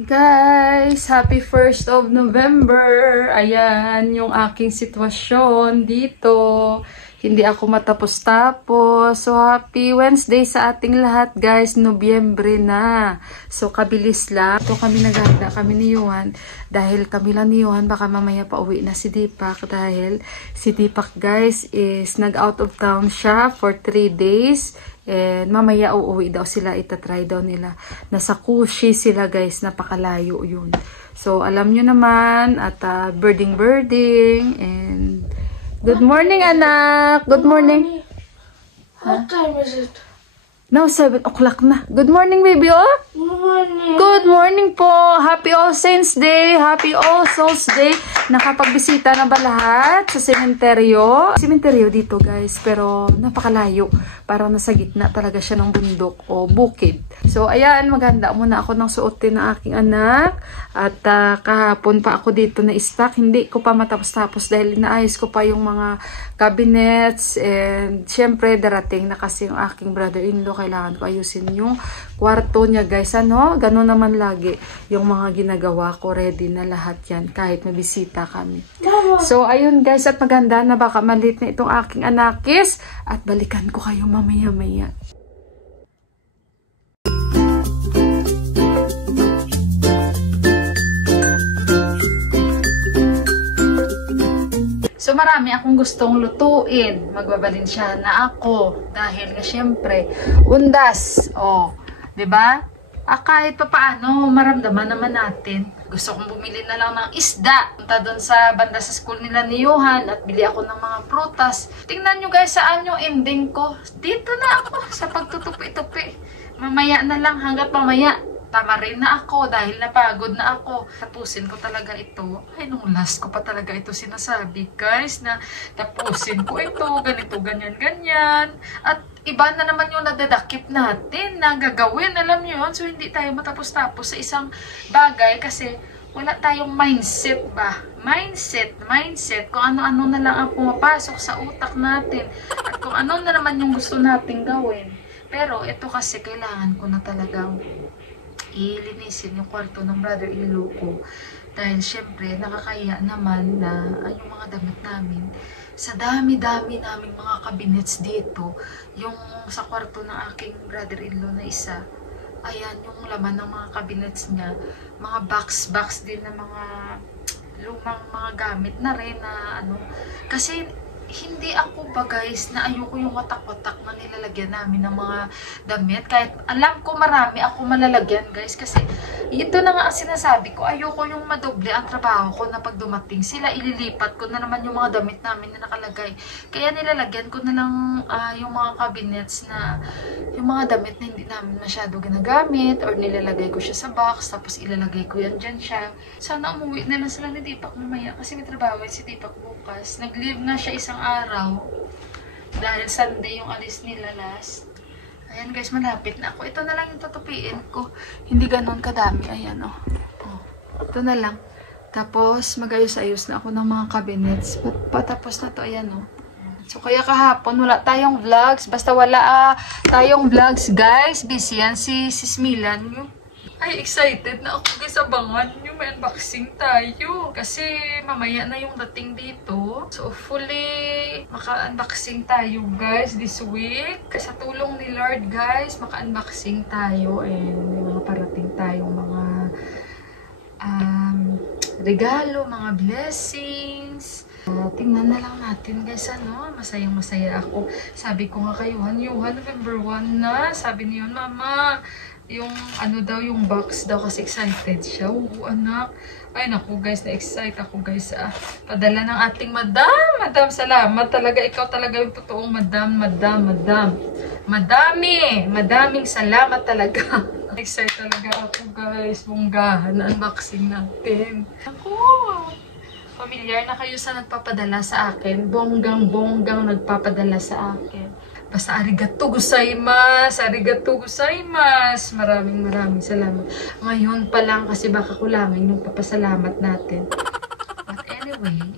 Guys, happy 1st of November! Ayan, yung aking sitwasyon dito. Hindi ako matapos-tapos. So, happy Wednesday sa ating lahat, guys. Nobyembre na. So, kabilis lang. Ito kami naghahanda, kami ni Yuan. Dahil kami lang ni Yuan, baka mamaya pa uwi na si Deepak. Dahil si Deepak, guys, is nag-out of town siya for 3 days. And mamaya uuwi daw sila, itatry daw nila. Nasa Kushi sila, guys, napakalayo yun. So, alam nyo naman, at birding, and good morning, anak! Good morning! What time is it? Now, 7 o'clock na. Good morning, baby, oh! Good morning. Good morning po! Happy All Saints Day! Happy All Souls Day! Nakapagbisita na ba lahat sa sementeryo? Sementeryo dito, guys, pero napakalayo. Parang nasa gitna talaga siya ng bundok o bukid. So, ayan, maghanda muna ako ng suotin ng aking anak. At kahapon pa ako dito na stock. Hindi ko pa matapos-tapos dahil inaayos ko pa yung mga cabinets. And, syempre, darating na kasi yung aking brother-in-law. Kailangan ko ayusin yung kwarto niya, guys. Ano? Ganun naman lagi. Yung mga ginagawa ko, ready na lahat yan. Kahit may bisita kami. So, ayun, guys. At maganda na baka malit na itong aking anakis. At balikan ko kayo mamaya-maya. So, marami akong gustong lutuin. Magbabalinsya na ako. Dahil nga, syempre, undas. O, diba? Kahit pa paano, maramdaman naman natin. Gusto kong bumili na lang ng isda. Punta doon sa banda sa school nila ni Johan at bili ako ng mga prutas. Tingnan nyo guys, saan yung ending ko. Dito na ako sa pagtutupi-tupi. Mamaya na lang, hanggat mamaya. Tama rin na ako dahil napagod na ako. Tapusin ko talaga ito. Ay, nung last ko pa talaga ito sinasabi, guys, na tapusin ko ito, ganito, ganyan, ganyan. At iba na naman yung nadadakip natin na gagawin, alam nyo yun? So, hindi tayo matapos-tapos sa isang bagay kasi wala tayong mindset ba? Mindset. Kung ano-ano na lang ang pumapasok sa utak natin. At kung ano na naman yung gusto nating gawin. Pero, ito kasi kailangan ko na talagang ilinisin yung kwarto ng brother-in-law ko. Dahil syempre, nakakaya naman na yung mga damit namin. Sa dami-dami naming mga cabinets dito, yung sa kwarto ng aking brother-in-law na isa, ayan yung laman ng mga cabinets niya. Mga box din na mga lumang mga gamit na rin na ano. Kasi hindi ako ba guys na ayoko yung watak-watak na nilalagyan namin ng mga damit. Kahit alam ko marami ako malalagyan guys. Kasi ito na nga ang sinasabi ko. Ayoko yung madoble ang trabaho ko na pag dumating sila, ililipat ko na naman yung mga damit namin na nakalagay. Kaya nilalagyan ko na lang yung mga cabinets na yung mga damit na hindi namin masyado ginagamit or nilalagay ko siya sa box tapos ilalagay ko yan dyan siya. Sana umuwi na lang sila ni Deepak mamaya kasi may trabaho si Deepak bukas. Nag-leave nga siya isang araw dahil Sunday yung alis nila last. Ayan guys, malapit na ako. Ito na lang yung tutupiin ko. Hindi ganon kadami. Ayan oh. Ito na lang. Tapos magayos-ayos na ako ng mga cabinets. Patapos na to. Ayan oh. So kaya kahapon wala tayong vlogs. Basta wala tayong vlogs guys. Busy yan si Milan. Ay, excited na ako guys. Abangan nyo, may unboxing tayo. Kasi mamaya na yung dating dito. So, hopefully, maka-unboxing tayo guys this week. Sa tulong ni Lord guys, maka-unboxing tayo. And may mga parating tayong mga regalo, mga blessings. Tingnan na lang natin guys, ano, masayang-masaya ako. Sabi ko nga kay Yuhan, November 1 na. Sabi niyo, Mama, yung ano daw, yung box daw kasi excited siya. Oo, anak. Ay, naku guys, na-excite ako guys. Padala ng ating madam, salamat talaga. Ikaw talaga yung totoong madam. Madaming salamat talaga. Excited talaga ako guys. Bonggahan na unboxing natin. Ako, familiar na kayo sa nagpapadala sa akin. Bonggang nagpapadala sa akin. Basta arigato gozaimasu. Maraming salamat. Ngayon pa lang kasi baka kulangin yung papasalamat natin. But anyway,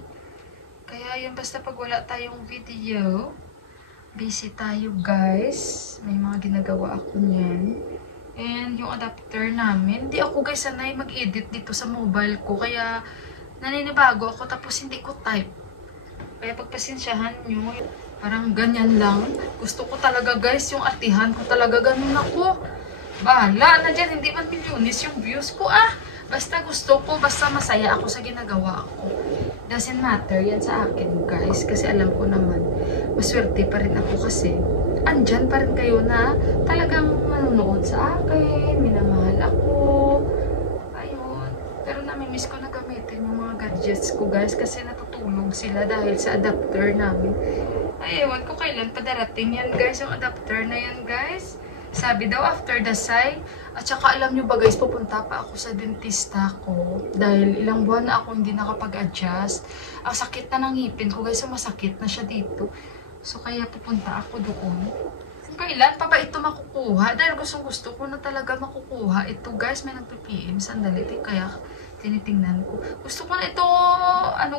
kaya yun basta pag wala tayong video, busy tayo guys. May mga ginagawa ako niyan. And yung adapter namin, hindi ako guys sanay mag-edit dito sa mobile ko. Kaya naninibago ako tapos hindi ko type. Kaya pagpasensyahan nyo, parang ganyan lang. Gusto ko talaga guys, yung artihan ko talaga ganun ako. Bahala na dyan, hindi man milyones yung views ko Basta gusto ko, basta masaya ako sa ginagawa ko. Doesn't matter yan sa akin guys. Kasi alam ko naman, maswerte pa rin ako kasi andyan pa rin kayo na talagang manonood sa akin, minamahal ako. Ayun. Pero namimiss ko na gamitin yung mga gadgets ko guys kasi natutulog sila dahil sa adapter namin. Ay, ewan ko kailan pa darating yan guys, yung adapter na yan guys. Sabi daw after the sigh. At saka alam nyo ba guys, pupunta pa ako sa dentista ko. Dahil ilang buwan na ako hindi nakapag-adjust. Ang sakit na ng ngipin ko guys, sumasakit na siya dito. So kaya pupunta ako doon. Kailan pa ba ito makukuha? Dahil gusto ko na talaga makukuha. Ito guys, may nagpipm. Sandali, kaya tinitingnan ko. Gusto ko na ito,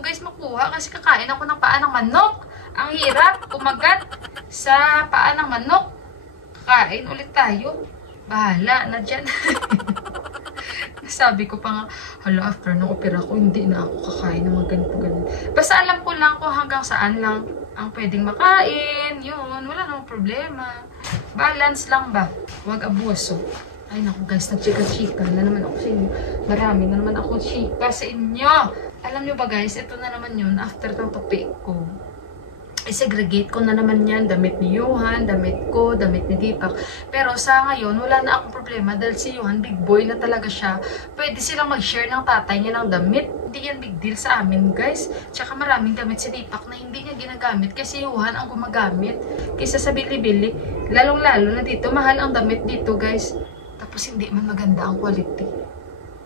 guys, makuha. Kasi kakain ako ng paa ng manok. Ang hirap, kumagat sa paa ng manok. Kakain ulit tayo. Bahala na dyan. Sabi ko pa nga, hala, after ng opera ko, hindi na ako kakain ng mga ganito-ganito. Basta alam ko lang kung hanggang saan lang ang pwedeng makain. Yun, wala namang problema. Balance lang ba? Huwag abuso. Ay naku guys, nagchika-chika na naman ako sa inyo. Marami na naman ako chika sa inyo. Alam nyo ba guys, ito na naman yun after ng topic ko. I-segregate ko na naman yan. Damit ni Johan, damit ko, damit ni Deepak. Pero sa ngayon, wala na akong problema dahil si Johan, big boy na talaga siya. Pwede silang mag-share ng tatay niya ng damit. Hindi yan big deal sa amin, guys. Tsaka maraming damit si Deepak na hindi niya ginagamit kasi Johan ang gumagamit. Kaysa sa bili-bili, lalong-lalo na dito, mahal ang damit dito, guys. Tapos hindi man maganda ang quality.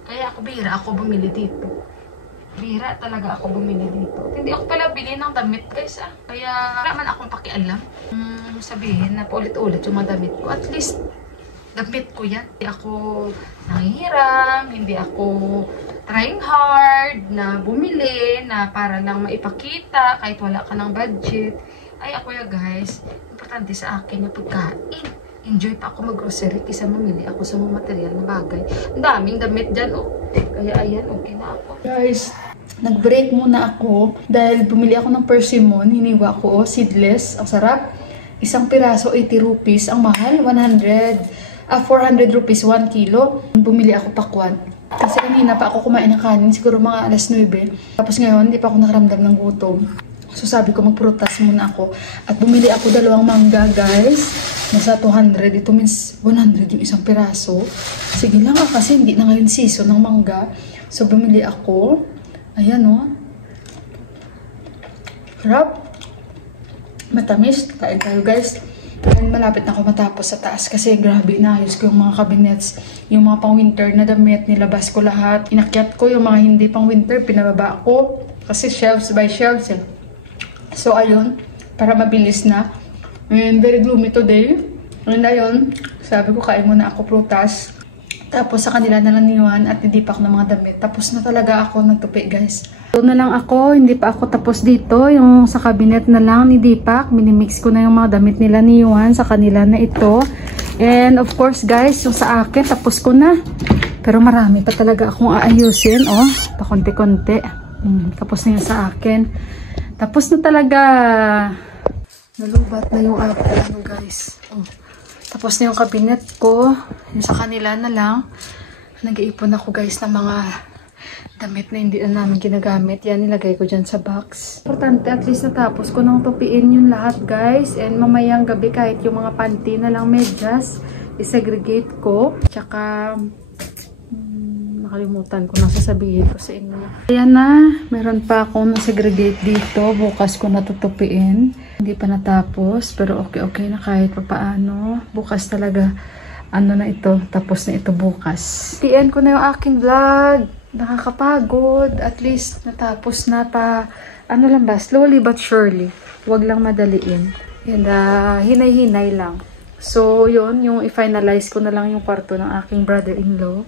Kaya ako, bihira ako bumili dito. Bihira talaga ako bumili dito. Hindi ako pala bili ng damit guys Kaya wala man akong pakialam. Sabihin na paulit-ulit yung mga damit ko. At least, damit ko yan. Hindi ako nanghihiram, hindi ako trying hard na bumili, na para lang maipakita kahit wala ka ng budget. Ay ako ya guys, importante sa akin yung pagkain. Enjoy pa ako mag-grocery kaysa mamili ako sa mga material na bagay. Ang daming damit dyan Kaya ayan, okay na ako. Guys, nag-break muna ako dahil bumili ako ng persimmon. Hiniwa ko, seedless. Ang sarap. Isang piraso, 80 rupees. Ang mahal, 400 rupees, 1 kilo. Bumili ako pakwan. Kasi kanina pa ako kumain ng kanin, siguro mga alas 9. Tapos ngayon, hindi pa ako nakaramdam ng gutom. So sabi ko, magprutas muna ako. At bumili ako 2 mangga, guys. Nasa 200. Ito means 100 yung isang piraso. Sige lang kasi hindi na ngayon season ng mangga. So bumili ako. Ayan Sarap. Matamis. Kain tayo guys. And malapit na ako matapos sa taas kasi grabe inaayos ko yung mga cabinets. Yung mga pang winter na damit, nilabas ko lahat. Inakyat ko yung mga hindi pang winter, pinababa ko. Kasi shelves by shelves So ayun, para mabilis na. And very gloomy today. And ayun, sabi ko kain muna ako prutas. Tapos sa kanila na lang ni Juan at ni Deepak ng mga damit. Tapos na talaga ako nagtupi guys. Doon na lang ako, hindi pa ako tapos dito. Yung sa cabinet na lang ni Deepak. Minimix ko na yung mga damit nila ni Juan sa kanila na ito. And of course guys, yung sa akin tapos ko na. Pero marami pa talaga akong aayusin. Pakonti-konti. Tapos na yung sa akin. Tapos na talaga. Nalubat na yung guys. Tapos na yung cabinet ko. Yung sa kanila na lang. Nag-iipon ako guys ng mga damit na hindi na namin ginagamit. Yan, nilagay ko dyan sa box. Importante, at least natapos ko nang tupiin yung lahat guys. And mamayang gabi kahit yung mga panty na lang medyas, isegregate ko. Tsaka nakalimutan ko na sasabihin ko sa inyo. Ayan na, meron pa akong nasegregate dito. Bukas ko natutupiin. Hindi pa natapos, pero okay na kahit pa paano. Bukas talaga, na ito. Tapos na ito bukas. PN ko na yung aking vlog. Nakakapagod. At least natapos na pa. Lang ba? Slowly but surely. Huwag lang madaliin. And hinay-hinay lang. So, yun. Yung i-finalize ko na lang yung kwarto ng aking brother-in-law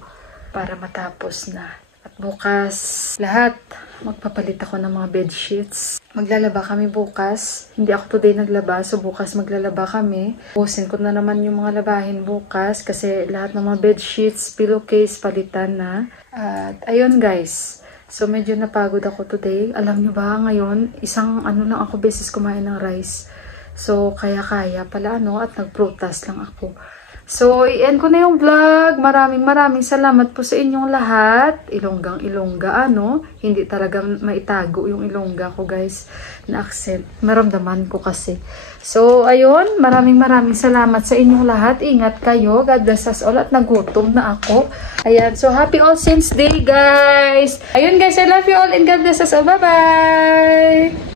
para matapos na. At bukas, lahat, magpapalit ako ng mga bedsheets. Maglalaba kami bukas. Hindi ako today naglaba, so bukas maglalaba kami. Pusin ko na naman yung mga labahin bukas kasi lahat ng mga bedsheets, pillowcase, palitan na. At ayun guys, so medyo napagod ako today. Alam nyo ba, ngayon, isang lang ako beses kumain ng rice. So, kaya-kaya pala, at nagprutas lang ako. So, i-end ko na yung vlog. Maraming salamat po sa inyong lahat. Ilonggang-ilongga, Hindi talaga maitago yung ilongga ko, guys, na accent. Maramdaman ko kasi. So, ayun. Maraming salamat sa inyong lahat. Ingat kayo. God bless us all. At nagutom na ako. Ayan. So, happy All Saints Day, guys. Ayun, guys. I love you all and God bless us all. Bye-bye!